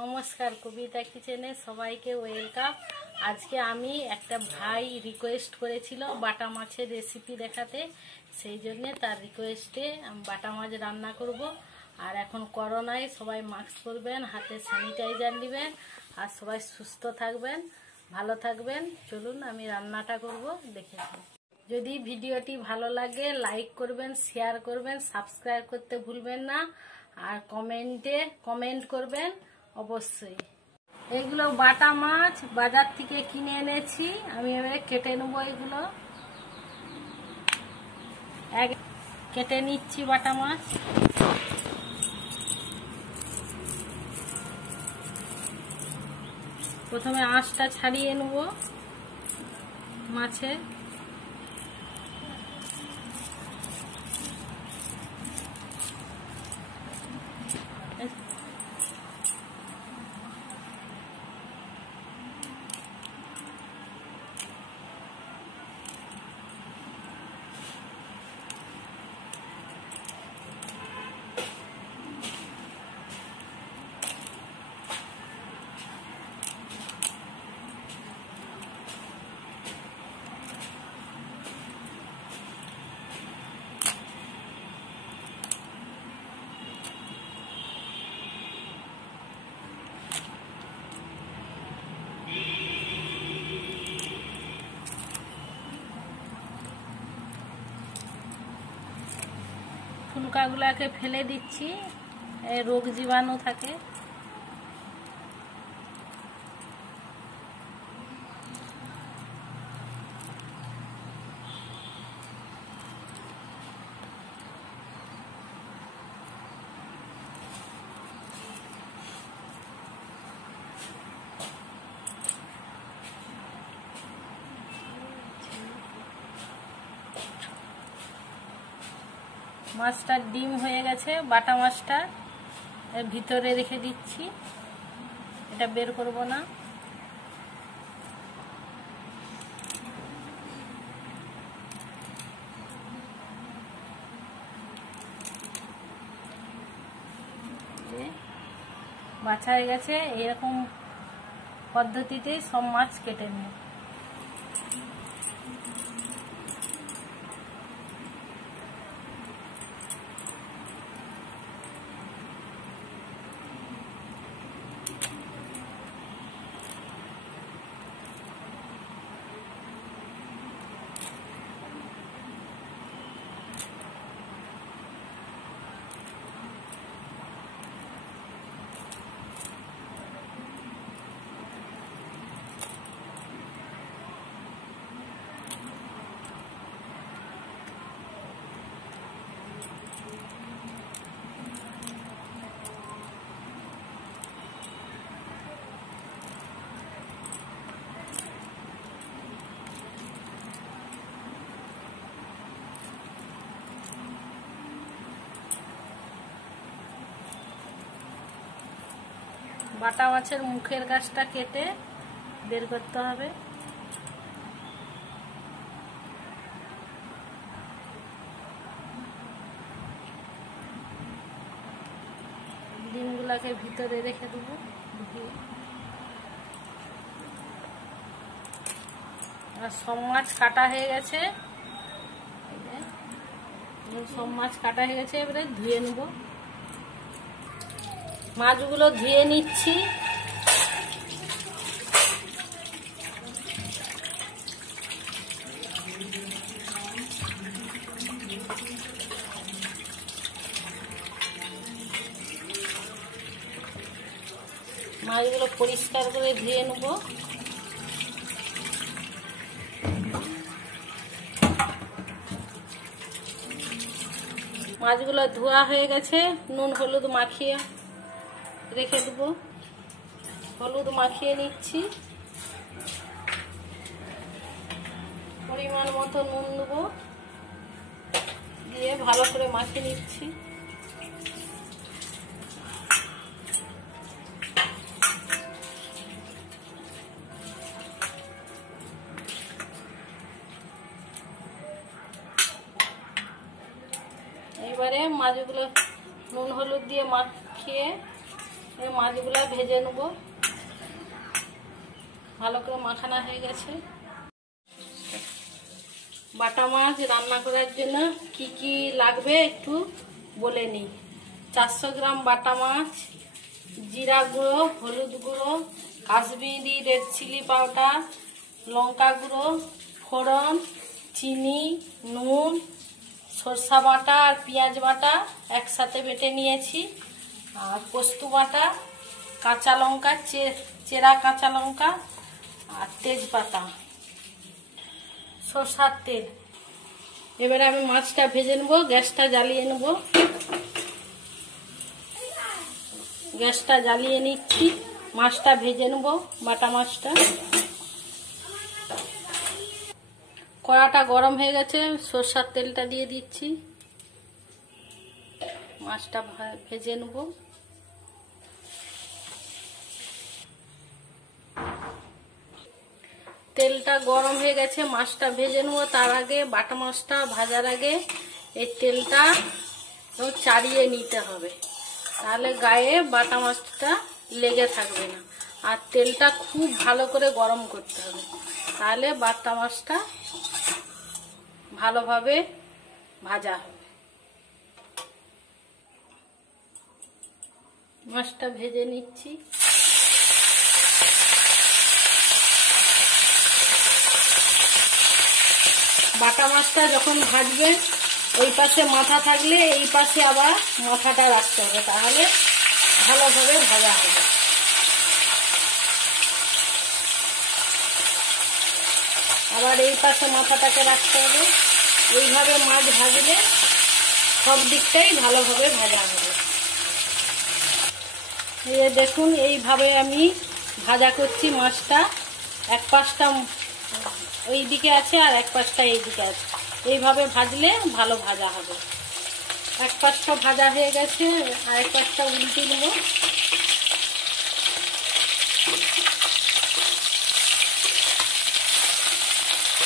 নমস্কার, কবিতা কিচেনে সবাইকে ওয়েলকাম। আজকে আমি একটা ভাই রিকোয়েস্ট করেছিল বাটা মাছের রেসিপি দেখাতে, সেই জন্যে তার রিকোয়েস্টে আমি বাটা মাছ রান্না করব। আর এখন করোনায় সবাই মাস্ক পরবেন, হাতে স্যানিটাইজার নেবেন, আর সবাই সুস্থ থাকবেন, ভালো থাকবেন। চলুন আমি রান্নাটা করব, দেখে নিন। যদি ভিডিওটি ভালো লাগে লাইক করবেন, শেয়ার করবেন, সাবস্ক্রাইব করতে ভুলবেন না, আর কমেন্ট করবেন অবশ্যই। এগুলো বাটা মাছ বাজার থেকে কিনে এনেছি, আমি এবারে কেটে নেবো। এগুলো কেটে নিচ্ছি বাটা মাছ। প্রথমে আঁশটা ছাড়িয়ে নেব মাছের। ফুলকাগুলাকে ফেলে দিচ্ছি, রোগ জীবাণু থাকে। মাছটার ডিম হয়ে গেছে, বাটা মাছটা এর ভিতরে রেখে দিচ্ছি, এটা বের করব না। বাছা হয়ে গেছে, এরকম পদ্ধতিতে সব মাছ কেটে নিই। বাটা মাছের মুখের গাছটা কেটে বের করতে হবে। ডিমগুলাকে ভিতরে রেখে দেবো। আর সব মাছ কাটা হয়ে গেছে, সব মাছ কাটা হয়ে গেছে, এবারে ধুয়ে নেব। মাছগুলো ধুয়ে নিচ্ছি। মাছগুলো পরিষ্কার করে ধুয়ে নেব। মাছগুলো ধোয়া হয়ে গেছে, নুন হলুদ মাখিয়ে রেখে দেবো। হলুদ মাখিয়ে নিচ্ছি, পরিমাণ মতো নুন দেবো, দিয়ে ভালো করে মাখিয়ে নিচ্ছি। এবারে মাছগুলো নুন হলুদ দিয়ে মাখিয়ে এই মাছগুলো ভেজে নেব। ভালো করে মাখানো হয়ে গেছে। বাটা মাছ রান্না করার জন্য কি কি লাগবে একটু বলে নিই। 400 গ্রাম বাটা মাছ, জিরা গুঁড়ো, হলুদ গুঁড়ো, কাশ্মীরি রেড চিলি পাউডার, লঙ্কা গুঁড়ো, ফোড়ন, চিনি, নুন, সরষা বাটা আর পেঁয়াজ বাটা একসাথে বেটে নিয়েছি, আর পোস্ত বাটা, কাঁচা লঙ্কা, চেরা কাঁচা লঙ্কা আর তেজপাতা, সরষার তেল। এবারে আমি মাছটা ভেজে নেব। গ্যাসটা জ্বালিয়ে নেব। গ্যাসটা জ্বালিয়ে নিচ্ছি। মাছটা ভেজে নেব, বাটা মাছটা। কড়াটা গরম হয়ে গেছে, সরষার তেলটা দিয়ে দিচ্ছি। মাছটা ভেজে নেব। তেলটা গরম হয়ে গেছে, মাছটা ভেজে নেব। তার আগে বাটা মাছটা ভাজার আগে এই তেলটা চাড়িয়ে নিতে হবে, তাহলে গায়ে বাটা মাছটা লেগে থাকবে না। আর তেলটা খুব ভালো করে গরম করতে হবে, তাহলে বাটা মাছটা ভালোভাবে ভাজা হবে। মাছটা ভেজে নিচ্ছি। বাটা মাছটা যখন ভাজবেন ওই পাশে মাথা থাকলে এই পাশে আবার মাথাটা রাখতে হবে, তাহলে ভালোভাবে ভাজা হবে। আবার এই পাশে মাথাটাকে রাখতে হবে। এইভাবে মাছ ভাজলে সব দিকটাই ভালোভাবে ভাজা হবে। এই দেখুন, এইভাবে আমি ভাজা করছি মাছটা। এক পাশটা ওই দিকে আছে আর এক পাশটা এই দিকে আছে। এইভাবে ভাজলে ভালো ভাজা হবে। এক পাশটা ভাজা হয়ে গেছে, আর এক পাশটা উল্টে নেব।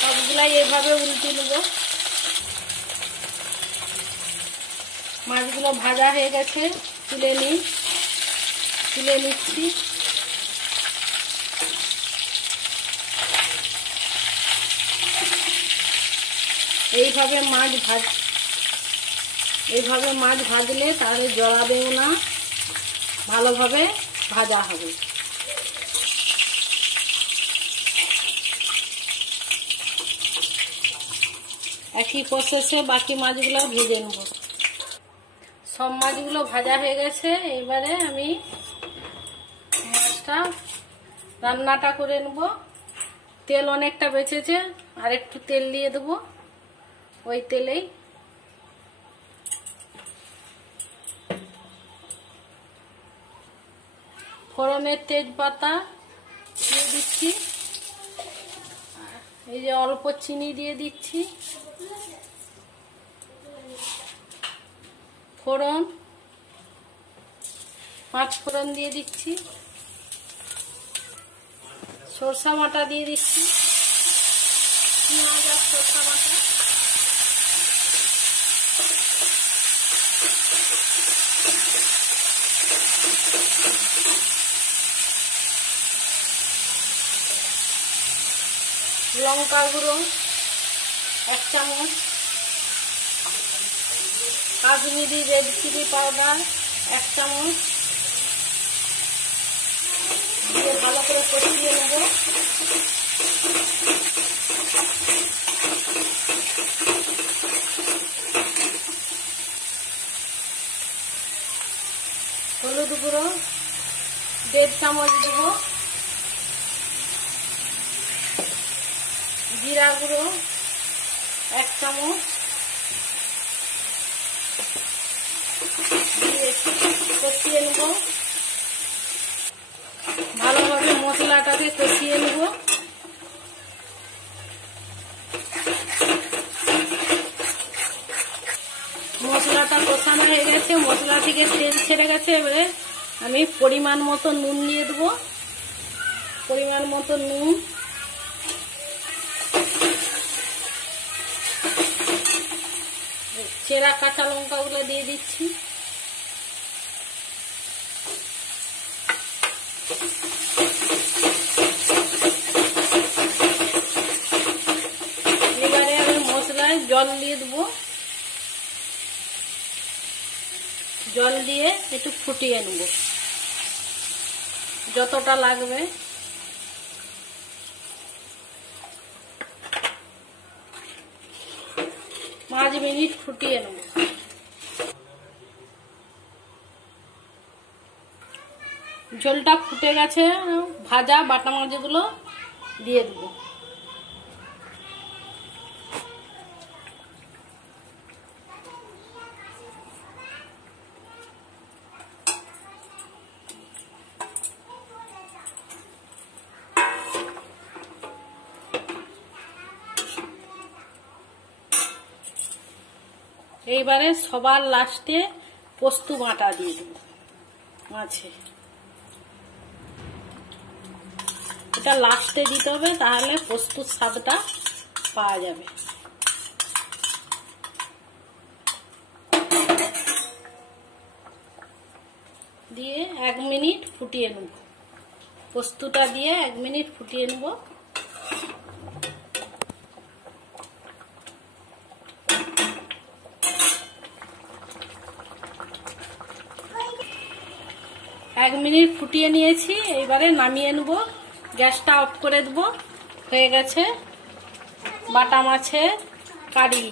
সবগুলাই এভাবে উল্টে নেব। মাছগুলো ভাজা হয়ে গেছে, তুলে নিচ্ছি। এইভাবে মাছ ভাজলে তাহলে জড়াবেও না, ভালোভাবে ভাজা হবে। একই প্রসেসে বাকি মাছগুলো ভেজে নেব। সব মাছগুলো ভাজা হয়ে গেছে। এবারে আমি মাছটা রান্নাটা করে নেব। তেল অনেকটা বেঁচেছে, আর একটু তেল দিয়ে দেবো। ওই তেলেই ফোড়নের তেজপাতা দিয়ে দিচ্ছি। এই যে অল্প চিনি দিয়ে দিচ্ছি। ফোড়ন, 5 ফোড়ন দিয়ে দিচ্ছি। সরষা বাটা দিয়ে দিচ্ছি। পেঁয়াজ আর সরষা বাটা। লঙ্কা গুঁড়ো 1 চামচ, কাশ্মীরি রেড চিলি পাউডার 1 চামচ দিয়ে ভালো করে কষিয়ে নেব। হলুদ গুঁড়ো 1.5 চামচ দেব। জিরা গুঁড়ো 1 চামচ দিয়ে কষিয়ে নেব। ভালোভাবে মশলাটাকে কষিয়ে নেব। মশলাটা কষানো হয়ে গেছে, মশলা থেকে তেল ছেড়ে গেছে। এবারে আমি পরিমাণ মতো নুন দিয়ে দেবো। পরিমাণ মতো নুন, চেরা কাঁচা লঙ্কাগুলো দিয়ে দিচ্ছি। দিয়ে দেবো। জল দিয়ে একটু ফুটিয়ে নেব যতটা লাগবে। পাঁচ মিনিট ফুটিয়ে নেব। ঝোলটা ফুটে গেছে, ভাজা বাটা মাছগুলো দিয়ে দেব। এইবারে সবার লাস্টে পোস্ত বাটা দিয়ে দেব মাছে। এটা লাস্টে দিতে হবে, তাহলে পোস্তর স্বাদটা পাওয়া যাবে। দিয়ে 1 মিনিট ফুটিয়ে নেব। পোস্তটা দিয়ে 1 মিনিট ফুটিয়ে নেব। এক মিনিট ফুটিয়ে নিয়েছি, এইবারে নামিয়ে নেব। গ্যাসটা অফ করে দেব। হয়ে গেছে বাটা মাছের কারি।